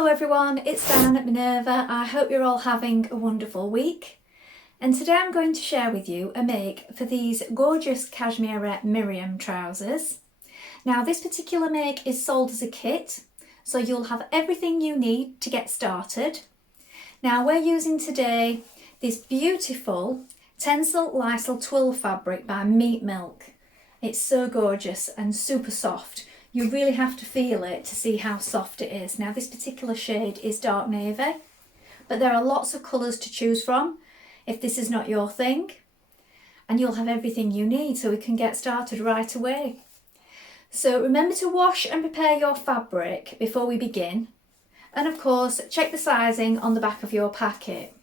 Hello everyone, it's Dan at Minerva. I hope you're all having a wonderful week. And today I'm going to share with you a make for these gorgeous Cashmerette Meriam trousers. Now this particular make is sold as a kit, so you'll have everything you need to get started. Now we're using today this beautiful Tencel Lysol twill fabric by Meat Milk. It's so gorgeous and super soft. You really have to feel it to see how soft it is. Now this particular shade is dark navy, but there are lots of colours to choose from if this is not your thing. And you'll have everything you need so we can get started right away. So remember to wash and prepare your fabric before we begin. And of course, check the sizing on the back of your packet.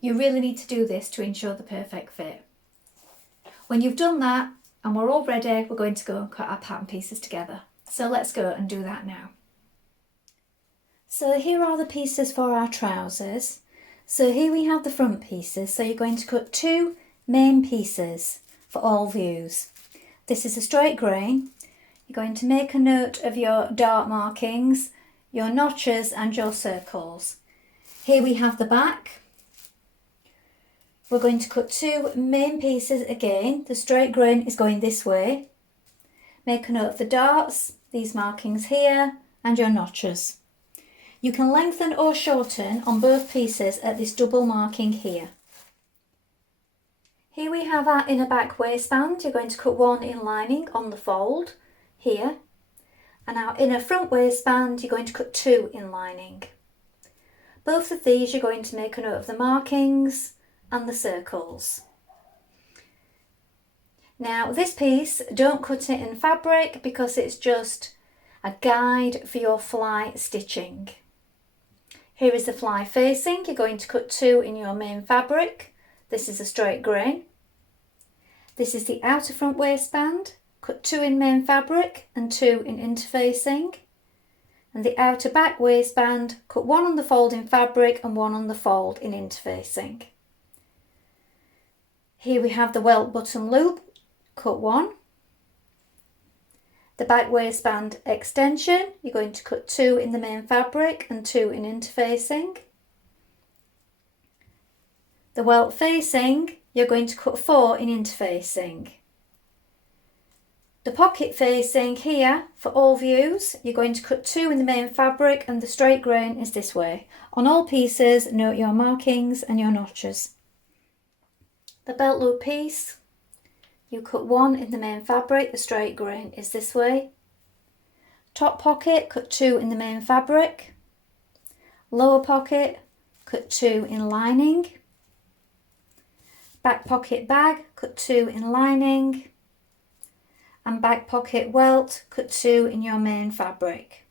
You really need to do this to ensure the perfect fit. When you've done that and we're all ready, we're going to go and cut our pattern pieces together. So let's go and do that now. So here are the pieces for our trousers. So here we have the front pieces. So you're going to cut two main pieces for all views. This is a straight grain. You're going to make a note of your dart markings, your notches and your circles. Here we have the back. We're going to cut two main pieces again. The straight grain is going this way. Make a note of the darts, these markings here, and your notches. You can lengthen or shorten on both pieces at this double marking here. Here we have our inner back waistband. You're going to cut one in lining on the fold here, and our inner front waistband you're going to cut two in lining. Both of these you're going to make a note of the markings and the circles. Now this piece, don't cut it in fabric because it's just a guide for your fly stitching. Here is the fly facing. You're going to cut two in your main fabric. This is a straight grain. This is the outer front waistband. Cut two in main fabric and two in interfacing. And the outer back waistband, cut one on the fold in fabric and one on the fold in interfacing. Here we have the welt button loop. Cut one. The back waistband extension, you're going to cut two in the main fabric and two in interfacing. The welt facing, you're going to cut four in interfacing. The pocket facing here, for all views, you're going to cut two in the main fabric and the straight grain is this way. On all pieces, note your markings and your notches. The belt loop piece, you cut one in the main fabric, the straight grain is this way. Top pocket, cut two in the main fabric. Lower pocket, cut two in lining. Back pocket bag, cut two in lining. And back pocket welt, cut two in your main fabric.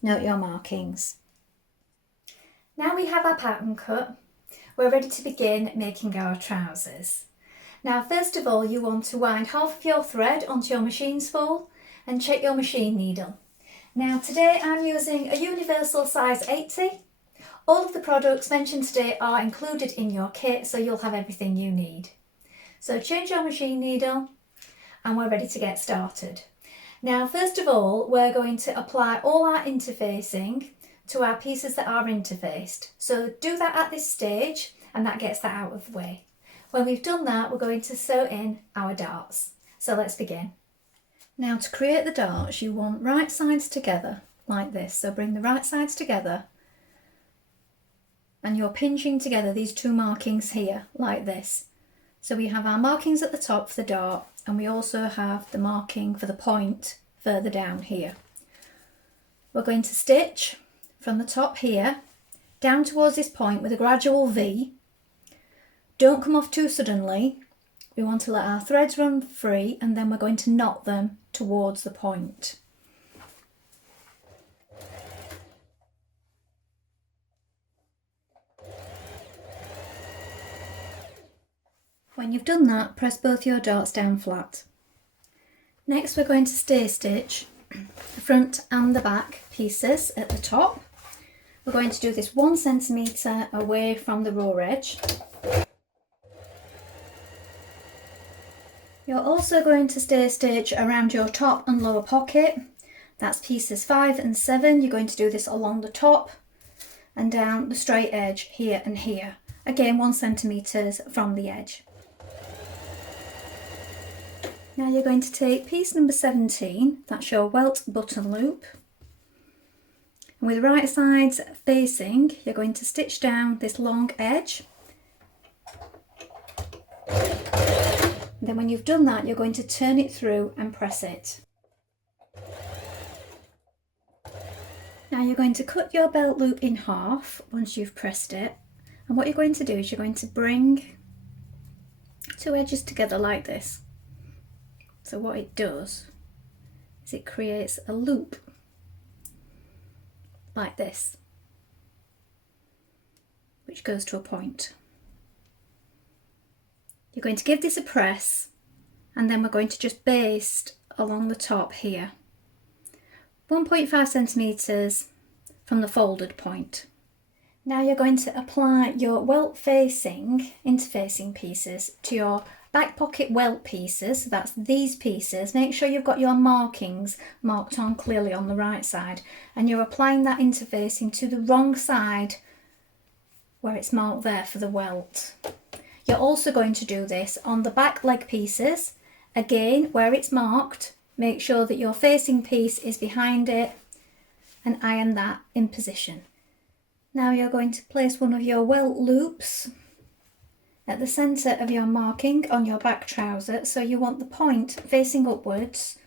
Note your markings. Now we have our pattern cut, we're ready to begin making our trousers. Now first of all you want to wind half of your thread onto your machine spool and check your machine needle. Now today I'm using a universal size 80. All of the products mentioned today are included in your kit, so you'll have everything you need. So change your machine needle and we're ready to get started. Now first of all we're going to apply all our interfacing to our pieces that are interfaced. So do that at this stage and that gets that out of the way. When we've done that, we're going to sew in our darts. So let's begin. Now to create the darts, you want right sides together like this. So bring the right sides together and you're pinching together these two markings here like this. So we have our markings at the top for the dart and we also have the marking for the point further down here. We're going to stitch from the top here down towards this point with a gradual V. Don't come off too suddenly. We want to let our threads run free and then we're going to knot them towards the point. When you've done that, press both your darts down flat. Next we're going to stay stitch the front and the back pieces at the top. We're going to do this 1 centimetre away from the raw edge. You're also going to stay stitch around your top and lower pocket. That's pieces 5 and 7. You're going to do this along the top and down the straight edge here and here. Again, 1 centimetre from the edge. Now you're going to take piece number 17, that's your welt button loop. And with the right sides facing, you're going to stitch down this long edge. And then when you've done that, you're going to turn it through and press it. Now you're going to cut your belt loop in half once you've pressed it. And what you're going to do is you're going to bring 2 edges together like this. So what it does is it creates a loop like this, which goes to a point. You're going to give this a press, and then we're going to just baste along the top here, 1.5 centimetres from the folded point. Now you're going to apply your welt facing, interfacing pieces to your back pocket welt pieces, so that's these pieces. Make sure you've got your markings marked on clearly on the right side, and you're applying that interfacing to the wrong side where it's marked there for the welt. You're also going to do this on the back leg pieces, again where it's marked. Make sure that your facing piece is behind it and iron that in position. Now you're going to place one of your welt loops at the centre of your marking on your back trouser, so you want the point facing upwards.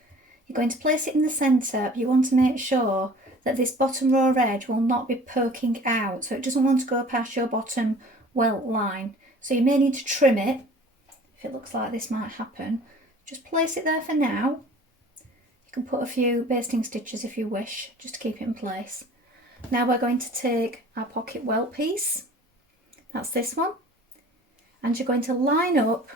You're going to place it in the centre. You want to make sure that this bottom raw edge will not be poking out, so it doesn't want to go past your bottom welt line. So you may need to trim it. If it looks like this might happen, just place it there for now. You can put a few basting stitches if you wish, just to keep it in place. Now we're going to take our pocket welt piece, that's this one, and you're going to line up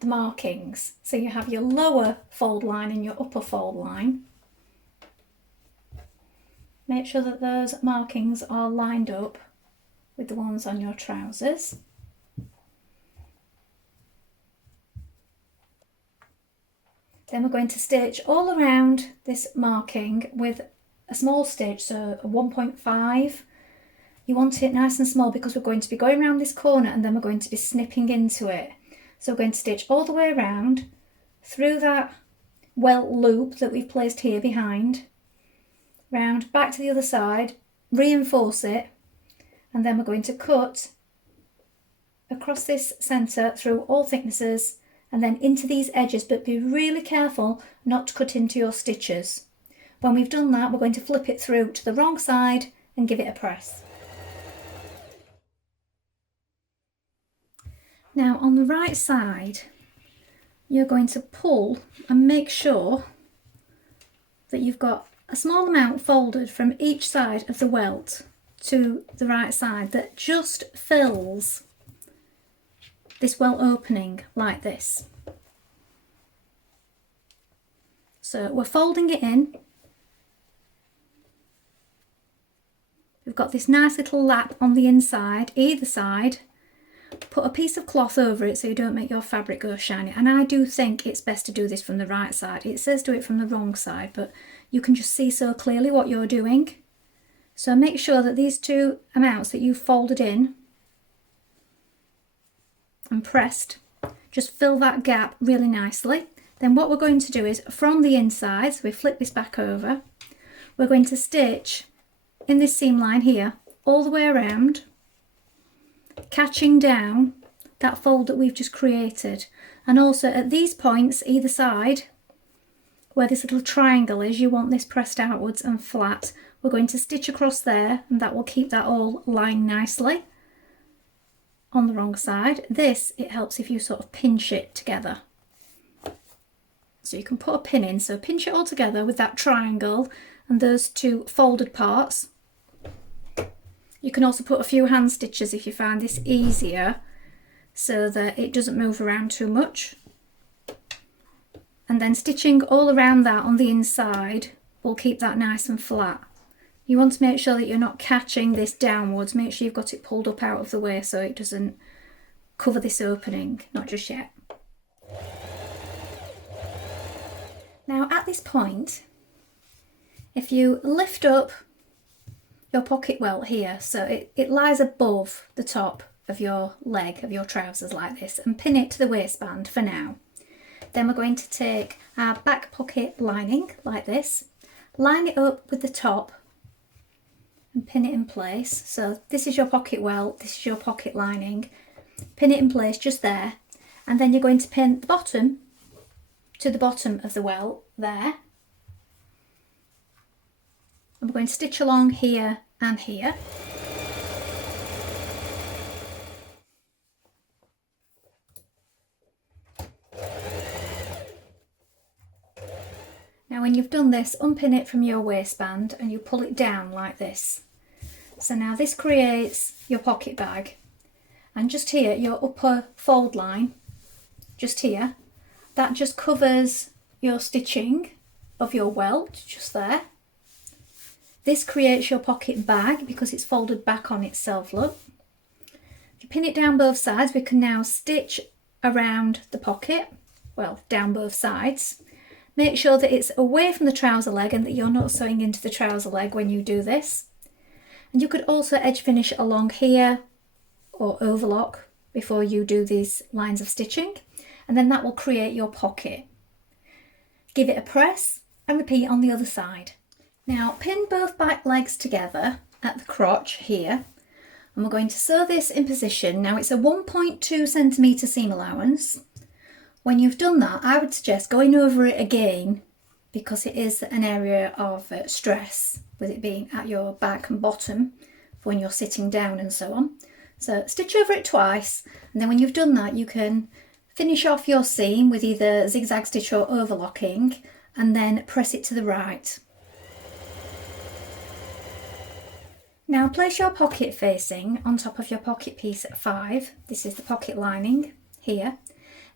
the markings. So you have your lower fold line and your upper fold line. Make sure that those markings are lined up with the ones on your trousers. Then we're going to stitch all around this marking with a small stitch, so a 1.5. You want it nice and small because we're going to be going around this corner and then we're going to be snipping into it. So we're going to stitch all the way around through that welt loop that we've placed here behind, round back to the other side, reinforce it, and then we're going to cut across this centre through all thicknesses and then into these edges, but be really careful not to cut into your stitches. When we've done that, we're going to flip it through to the wrong side and give it a press. Now on the right side, you're going to pull and make sure that you've got a small amount folded from each side of the welt to the right side that just fills this welt opening like this. So we're folding it in. We've got this nice little lap on the inside, either side. Put a piece of cloth over it so you don't make your fabric go shiny. And I do think it's best to do this from the right side. It says do it from the wrong side, but you can just see so clearly what you're doing. So make sure that these two amounts that you've folded in and pressed, just fill that gap really nicely. Then what we're going to do is from the inside, so we flip this back over, we're going to stitch in this seam line here all the way around, catching down that fold that we've just created. And also at these points either side where this little triangle is, you want this pressed outwards and flat. We're going to stitch across there and that will keep that all lying nicely on the wrong side. This, it helps if you sort of pinch it together. So you can put a pin in, so pinch it all together with that triangle and those two folded parts. You can also put a few hand stitches if you find this easier so that it doesn't move around too much. And then stitching all around that on the inside will keep that nice and flat. You want to make sure that you're not catching this downwards. Make sure you've got it pulled up out of the way so it doesn't cover this opening, not just yet. Now at this point, if you lift up your pocket welt here, so it lies above the top of your leg of your trousers like this, and pin it to the waistband for now. Then we're going to take our back pocket lining like this, line it up with the top and pin it in place. So this is your pocket welt, this is your pocket lining. Pin it in place just there, and then you're going to pin the bottom to the bottom of the welt there. And we're going to stitch along here and here. Now when you've done this, unpin it from your waistband and you pull it down like this. So now this creates your pocket bag, and just here, your upper fold line, just here, that just covers your stitching of your welt, just there. This creates your pocket bag because it's folded back on itself, look. If you pin it down both sides, we can now stitch around the pocket, well, down both sides. Make sure that it's away from the trouser leg and that you're not sewing into the trouser leg when you do this. And you could also edge finish along here or overlock before you do these lines of stitching, and then that will create your pocket. Give it a press and repeat on the other side. Now pin both back legs together at the crotch here, and we're going to sew this in position. Now it's a 1.2 centimetre seam allowance. When you've done that, I would suggest going over it again, because it is an area of stress with it being at your back and bottom when you're sitting down and so on. So stitch over it twice, and then when you've done that, you can finish off your seam with either zigzag stitch or overlocking, and then press it to the right. Now place your pocket facing on top of your pocket piece at 5. This is the pocket lining here.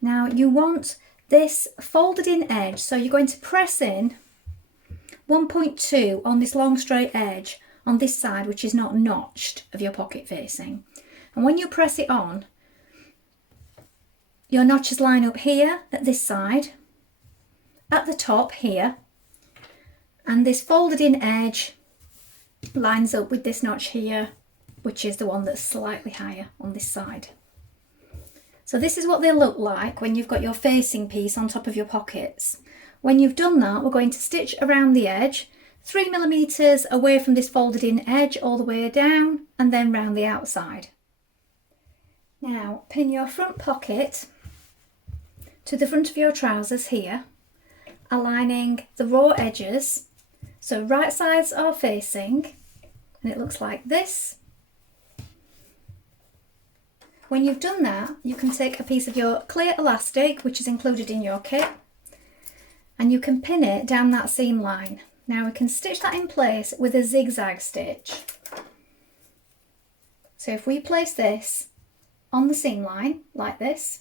Now you want this folded in edge, so you're going to press in 1.2 on this long straight edge on this side, which is not notched, of your pocket facing. And when you press it on, your notches line up here at this side, at the top here, and this folded in edge lines up with this notch here, which is the one that's slightly higher on this side. So this is what they look like when you've got your facing piece on top of your pockets. When you've done that, we're going to stitch around the edge, 3mm away from this folded in edge all the way down, and then round the outside. Now pin your front pocket to the front of your trousers here, aligning the raw edges. So right sides are facing, and it looks like this. When you've done that, you can take a piece of your clear elastic, which is included in your kit, and you can pin it down that seam line. Now we can stitch that in place with a zigzag stitch. So if we place this on the seam line like this,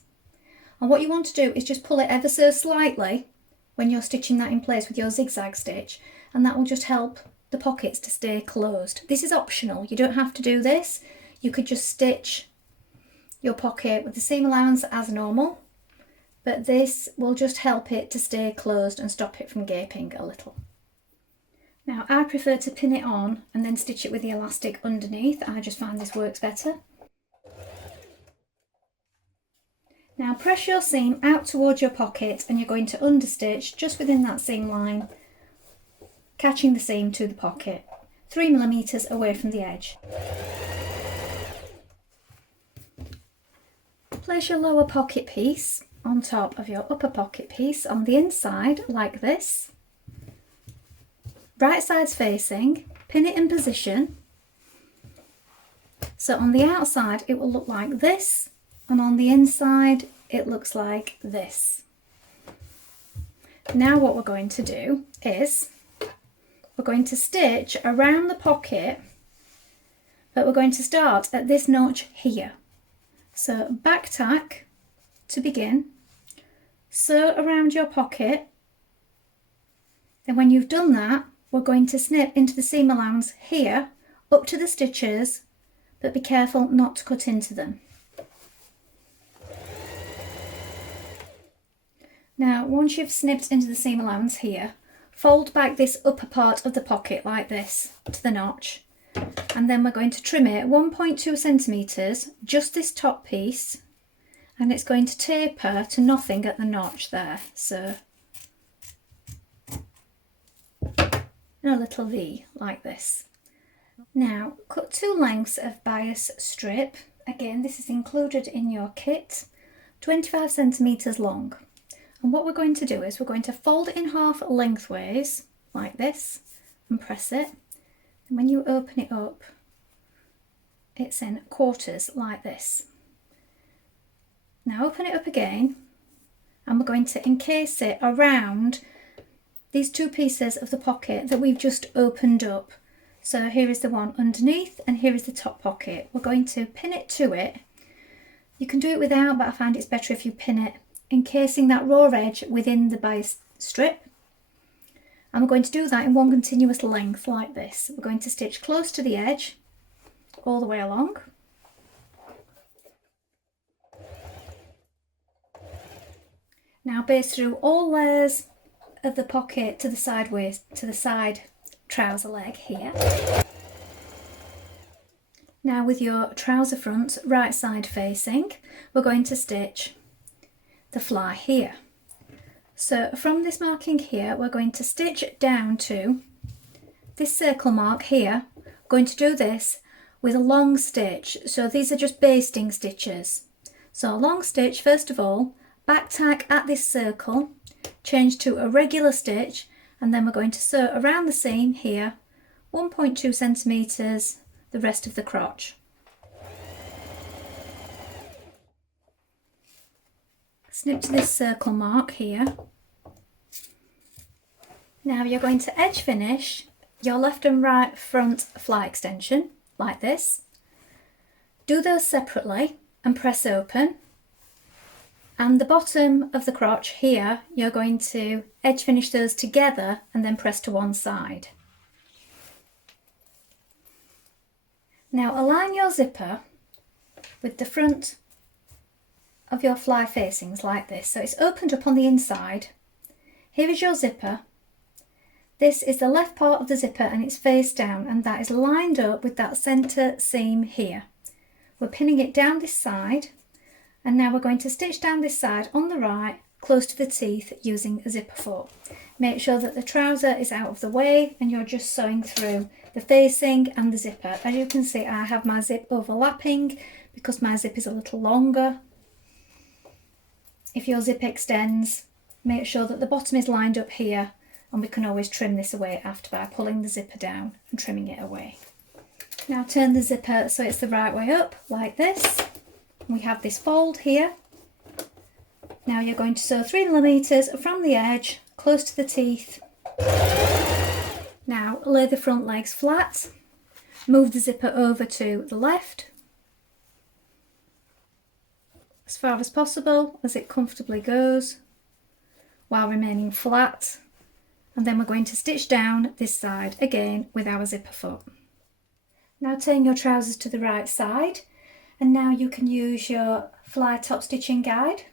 and what you want to do is just pull it ever so slightly when you're stitching that in place with your zigzag stitch, and that will just help the pockets to stay closed. This is optional, you don't have to do this. You could just stitch your pocket with the seam allowance as normal, but this will just help it to stay closed and stop it from gaping a little. Now I prefer to pin it on and then stitch it with the elastic underneath. I just find this works better. Now press your seam out towards your pocket, and you're going to understitch just within that seam line, catching the seam to the pocket, 3mm away from the edge. Place your lower pocket piece on top of your upper pocket piece on the inside like this. Right sides facing, pin it in position. So on the outside it will look like this, and on the inside it looks like this. Now what we're going to do is we're going to stitch around the pocket, but we're going to start at this notch here. So back tack to begin, sew around your pocket. Then when you've done that, we're going to snip into the seam allowance here up to the stitches, but be careful not to cut into them. Now once you've snipped into the seam allowance here, fold back this upper part of the pocket like this to the notch, and then we're going to trim it 1.2 centimetres, just this top piece, and it's going to taper to nothing at the notch there, so and a little V like this. Now cut 2 lengths of bias strip, again this is included in your kit, 25 centimetres long. And what we're going to do is we're going to fold it in half lengthways like this and press it, and when you open it up it's in quarters like this. Now open it up again and we're going to encase it around these 2 pieces of the pocket that we've just opened up. So here is the one underneath and here is the top pocket. We're going to pin it to it. You can do it without, but I find it's better if you pin it, encasing that raw edge within the bias strip. And we're going to do that in one continuous length like this. We're going to stitch close to the edge all the way along. Now baste through all layers of the pocket to the side trouser leg here. Now with your trouser front right side facing, we're going to stitch the fly here. So from this marking here, we're going to stitch down to this circle mark here. We're going to do this with a long stitch. So these are just basting stitches. So a long stitch first of all, back tack at this circle, change to a regular stitch, and then we're going to sew around the seam here 1.2 centimetres the rest of the crotch. Snip to this circle mark here. Now you're going to edge finish your left and right front fly extension like this. Do those separately and press open. And the bottom of the crotch here, you're going to edge finish those together and then press to one side. Now align your zipper with the front of your fly facings like this. So it's opened up on the inside. Here is your zipper. This is the left part of the zipper and it's face down, and that is lined up with that centre seam here. We're pinning it down this side. And now we're going to stitch down this side on the right, close to the teeth, using a zipper foot. Make sure that the trouser is out of the way and you're just sewing through the facing and the zipper. As you can see, I have my zip overlapping because my zip is a little longer. If your zip extends, make sure that the bottom is lined up here, and we can always trim this away after by pulling the zipper down and trimming it away. Now turn the zipper so it's the right way up, like this. We have this fold here. Now you're going to sew 3 millimeters from the edge, close to the teeth. Now lay the front legs flat, move the zipper over to the left, as far as possible, as it comfortably goes, while remaining flat. And then we're going to stitch down this side again with our zipper foot. Now turn your trousers to the right side. And now you can use your fly top stitching guide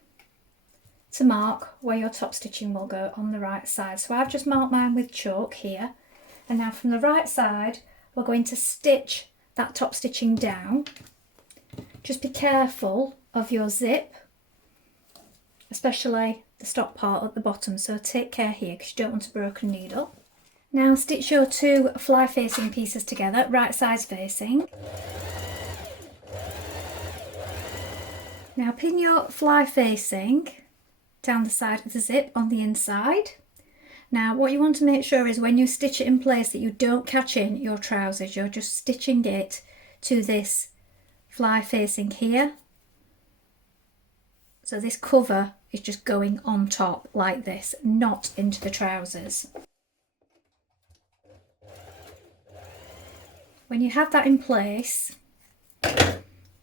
to mark where your top stitching will go on the right side. So I've just marked mine with chalk here. And now from the right side, we're going to stitch that top stitching down. Just be careful of your zip, especially the stop part at the bottom. So take care here because you don't want a broken needle. Now stitch your 2 fly facing pieces together, right sides facing. Now pin your fly facing down the side of the zip on the inside. Now what you want to make sure is when you stitch it in place that you don't catch in your trousers. You're just stitching it to this fly facing here. So this cover is just going on top like this, not into the trousers. When you have that in place,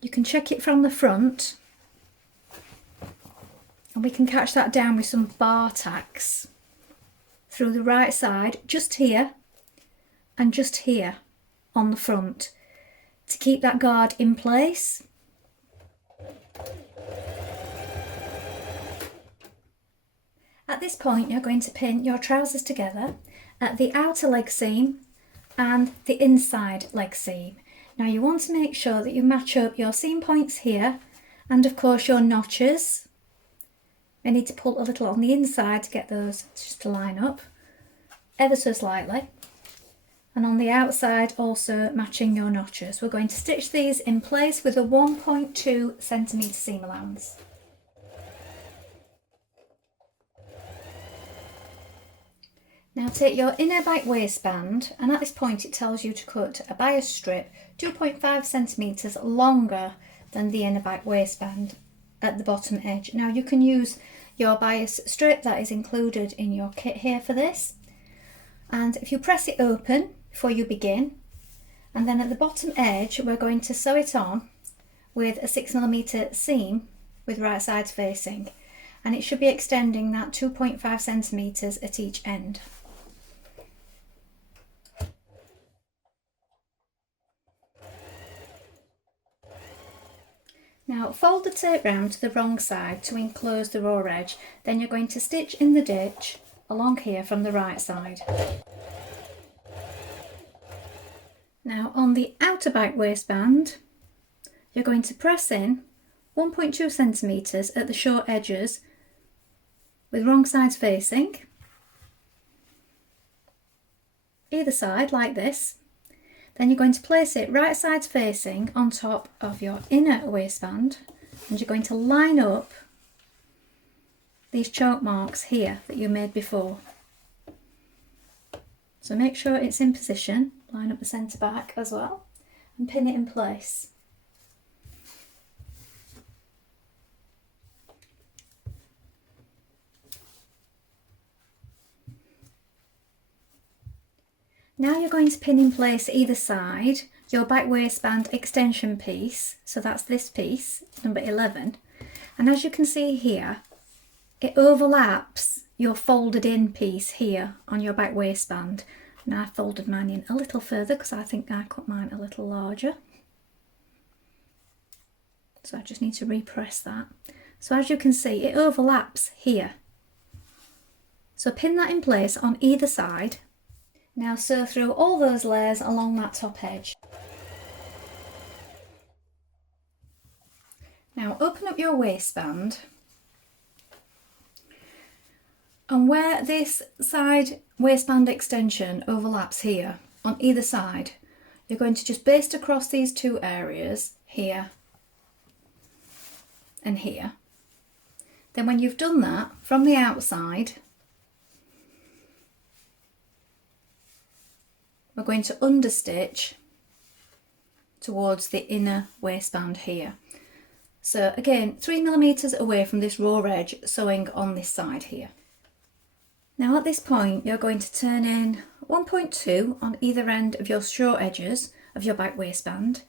you can check it from the front. And we can catch that down with some bar tacks through the right side, just here and just here on the front, to keep that guard in place. At this point, you're going to pin your trousers together at the outer leg seam and the inside leg seam. Now you want to make sure that you match up your seam points here and of course your notches. I need to pull a little on the inside to get those just to line up, ever so slightly. And on the outside also matching your notches. We're going to stitch these in place with a 1.2 centimetre seam allowance. Now take your inner back waistband, and at this point it tells you to cut a bias strip 2.5 centimetres longer than the inner back waistband at the bottom edge. Now you can use your bias strip that is included in your kit here for this. And if you press it open before you begin, and then at the bottom edge we're going to sew it on with a 6mm seam with right sides facing, and it should be extending that 2.5 centimetres at each end. Now fold the tape round to the wrong side to enclose the raw edge, then you're going to stitch in the ditch along here from the right side. Now on the outer back waistband, you're going to press in 1.2 centimetres at the short edges with wrong sides facing, either side like this. Then you're going to place it right sides facing on top of your inner waistband, and you're going to line up these choke marks here that you made before. So make sure it's in position, line up the centre back as well, and pin it in place. Now you're going to pin in place either side your back waistband extension piece, so that's this piece, number 11, and as you can see here, it overlaps your folded in piece here on your back waistband. Now I folded mine in a little further because I think I cut mine a little larger, so I just need to repress that. So as you can see, it overlaps here, so pin that in place on either side. Now sew through all those layers along that top edge. Now open up your waistband, and where this side waistband extension overlaps here on either side, you're going to just baste across these two areas here and here. Then when you've done that, from the outside, we're going to understitch towards the inner waistband here. So again, 3mm away from this raw edge, sewing on this side here. Now at this point, you're going to turn in 1.2 on either end of your short edges of your back waistband,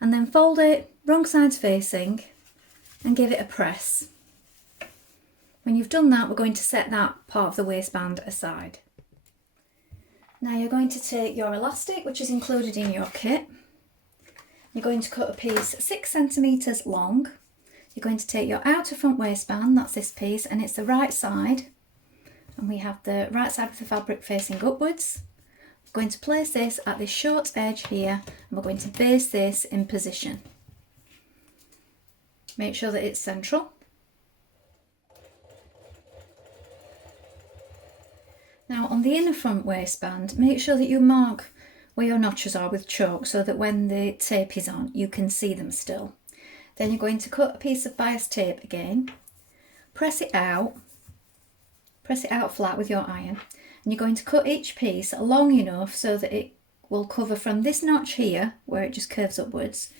and then fold it wrong sides facing and give it a press. When you've done that, we're going to set that part of the waistband aside. Now you're going to take your elastic, which is included in your kit. You're going to cut a piece 6 centimetres long. You're going to take your outer front waistband, that's this piece, and it's the right side. And we have the right side of the fabric facing upwards. We're going to place this at this short edge here, and we're going to baste this in position. Make sure that it's central. Now on the inner front waistband, make sure that you mark where your notches are with chalk so that when the tape is on, you can see them still. Then you're going to cut a piece of bias tape again, press it out flat with your iron, and you're going to cut each piece long enough so that it will cover from this notch here, where it just curves upwards,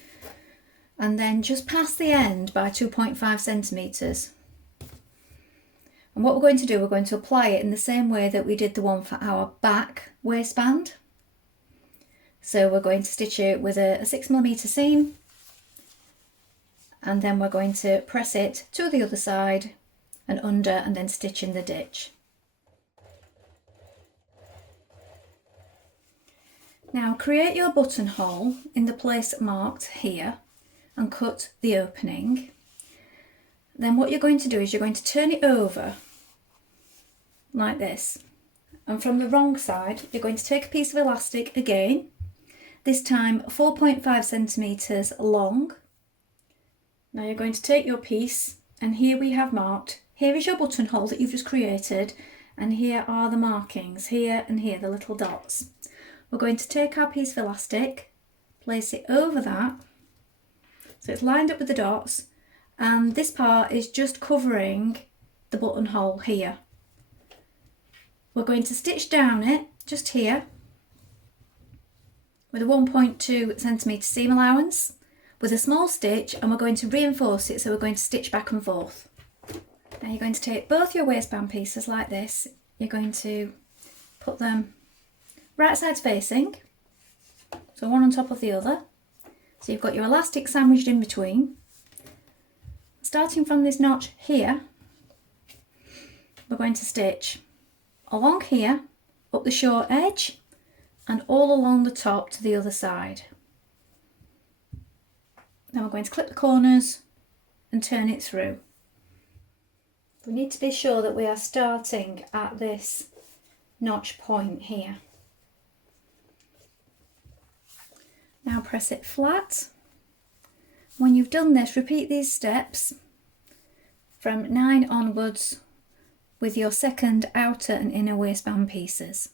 and then just past the end by 2.5 centimetres. And what we're going to do, we're going to apply it in the same way that we did the one for our back waistband. So we're going to stitch it with a 6mm seam, and then we're going to press it to the other side and under, and then stitch in the ditch. Now create your buttonhole in the place marked here and cut the opening. Then what you're going to do is you're going to turn it over like this. And from the wrong side, you're going to take a piece of elastic again, this time 4.5 centimetres long. Now you're going to take your piece, and here we have marked, here is your buttonhole that you've just created, and here are the markings, here and here, the little dots. We're going to take our piece of elastic, place it over that, so it's lined up with the dots, and this part is just covering the buttonhole here. We're going to stitch down it, just here, with a 1.2 centimetre seam allowance, with a small stitch, and we're going to reinforce it, so we're going to stitch back and forth. Now you're going to take both your waistband pieces like this, you're going to put them right sides facing, so one on top of the other. So you've got your elastic sandwiched in between. Starting from this notch here, we're going to stitch along here, up the short edge, and all along the top to the other side. Then we're going to clip the corners and turn it through. We need to be sure that we are starting at this notch point here. Now press it flat. When you've done this, repeat these steps from 9 onwards with your second outer and inner waistband pieces.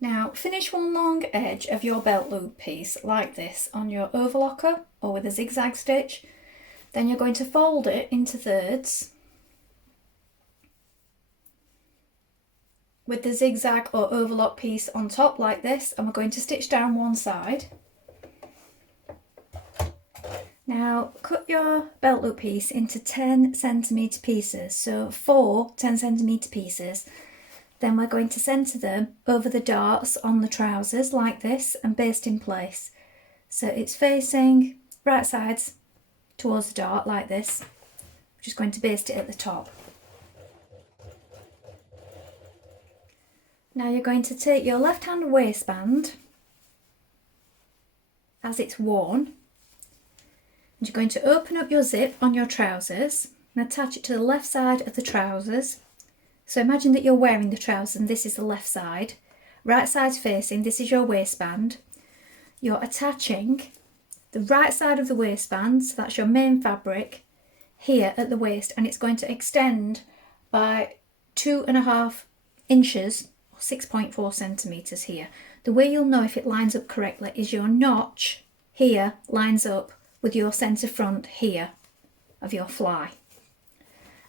Now finish one long edge of your belt loop piece like this on your overlocker or with a zigzag stitch. Then you're going to fold it into thirds with the zigzag or overlock piece on top like this, and we're going to stitch down one side. Now cut your belt loop piece into 10 centimetre pieces, so 4 10 centimetre pieces. Then we're going to centre them over the darts on the trousers like this and baste in place. So it's facing right sides towards the dart like this. We're just going to baste it at the top. Now you're going to take your left hand waistband as it's worn, and you're going to open up your zip on your trousers and attach it to the left side of the trousers. So imagine that you're wearing the trousers and this is the left side. Right side's facing, this is your waistband. You're attaching the right side of the waistband, so that's your main fabric, here at the waist, and it's going to extend by 2.5 inches, 6.4 centimetres here. The way you'll know if it lines up correctly is your notch here lines up with your centre front here of your fly.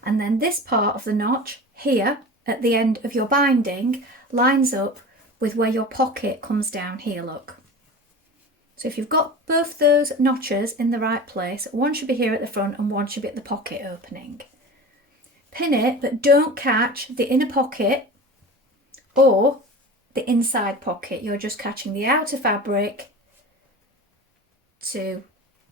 And then this part of the notch here at the end of your binding lines up with where your pocket comes down here, look. So if you've got both those notches in the right place, one should be here at the front and one should be at the pocket opening. Pin it, but don't catch the inner pocket or the inside pocket. You're just catching the outer fabric to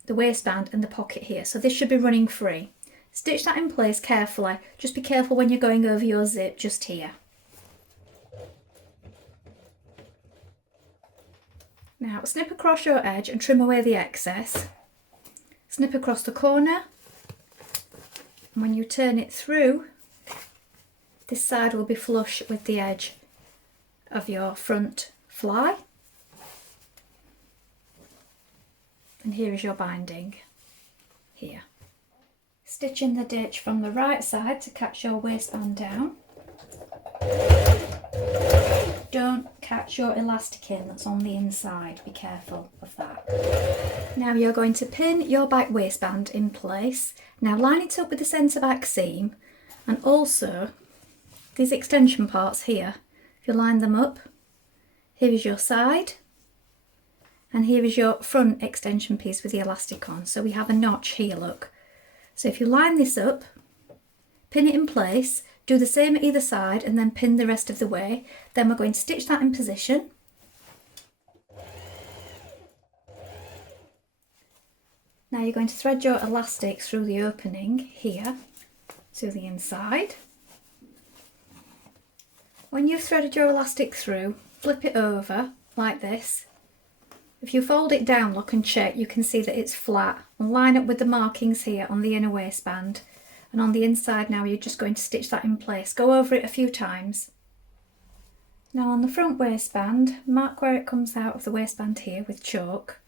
the waistband and the pocket here. So this should be running free. Stitch that in place carefully. Just be careful when you're going over your zip just here. Now snip across your edge and trim away the excess. Snip across the corner, and when you turn it through, this side will be flush with the edge of your front fly. And here is your binding here. Stitch in the ditch from the right side to catch your waistband down. Don't catch your elastic in that's on the inside, be careful of that. Now you're going to pin your back waistband in place. Now line it up with the centre back seam, and also these extension parts here, if you line them up, here is your side and here is your front extension piece with the elastic on. So we have a notch here, look. So if you line this up, pin it in place, do the same at either side and then pin the rest of the way. Then we're going to stitch that in position. Now you're going to thread your elastic through the opening here to the inside. When you've threaded your elastic through, flip it over like this. If you fold it down, look and check, you can see that it's flat, and line up with the markings here on the inner waistband and on the inside now you're just going to stitch that in place. Go over it a few times. Now on the front waistband, mark where it comes out of the waistband here with chalk,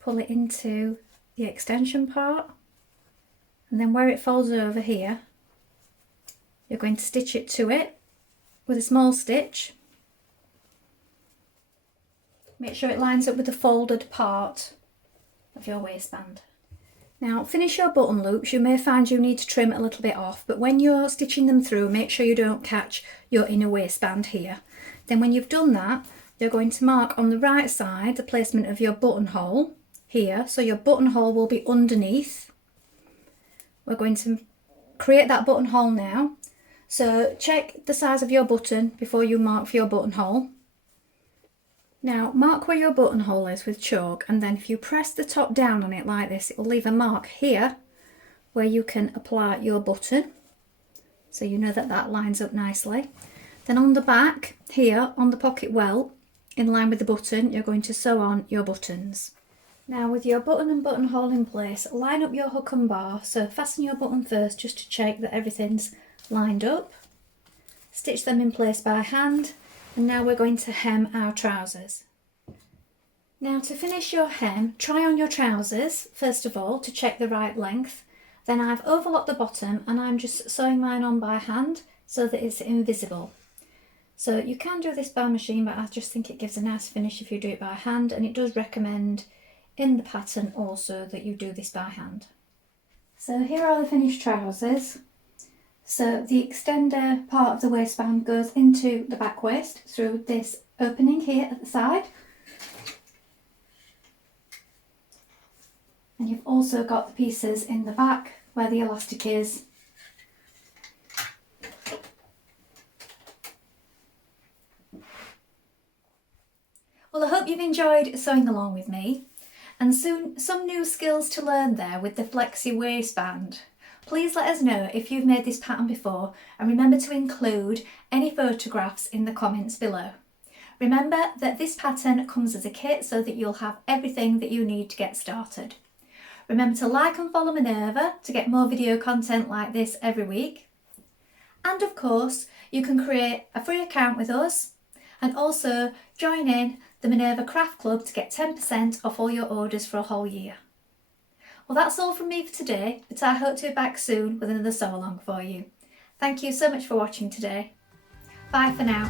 pull it into the extension part, and then where it folds over here, you're going to stitch it to it with a small stitch. Make sure it lines up with the folded part of your waistband. Now finish your button loops. You may find you need to trim a little bit off, but when you're stitching them through, make sure you don't catch your inner waistband here. Then when you've done that, you're going to mark on the right side the placement of your buttonhole here, so your buttonhole will be underneath. We're going to create that buttonhole now, so check the size of your button before you mark for your buttonhole. Now mark where your buttonhole is with chalk, and then if you press the top down on it like this, it will leave a mark here where you can apply your button, so you know that that lines up nicely. Then on the back here on the pocket welt, in line with the button, you're going to sew on your buttons. Now with your button and buttonhole in place, line up your hook and bar, so fasten your button first just to check that everything's lined up. Stitch them in place by hand, and now we're going to hem our trousers. Now to finish your hem, try on your trousers first of all to check the right length. Then I've overlocked the bottom and I'm just sewing mine on by hand so that it's invisible. So you can do this by machine, but I just think it gives a nice finish if you do it by hand, and it does recommend in the pattern also that you do this by hand. So here are the finished trousers. So the extender part of the waistband goes into the back waist through this opening here at the side. And you've also got the pieces in the back where the elastic is. Well, I hope you've enjoyed sewing along with me, and soon some new skills to learn there with the flexi waistband. Please let us know if you've made this pattern before, and remember to include any photographs in the comments below. Remember that this pattern comes as a kit so that you'll have everything that you need to get started. Remember to like and follow Minerva to get more video content like this every week. And of course, you can create a free account with us and also join in the Minerva Craft Club to get 10% off all your orders for a whole year. Well, that's all from me for today, but I hope to be back soon with another sew along for you. Thank you so much for watching today. Bye for now.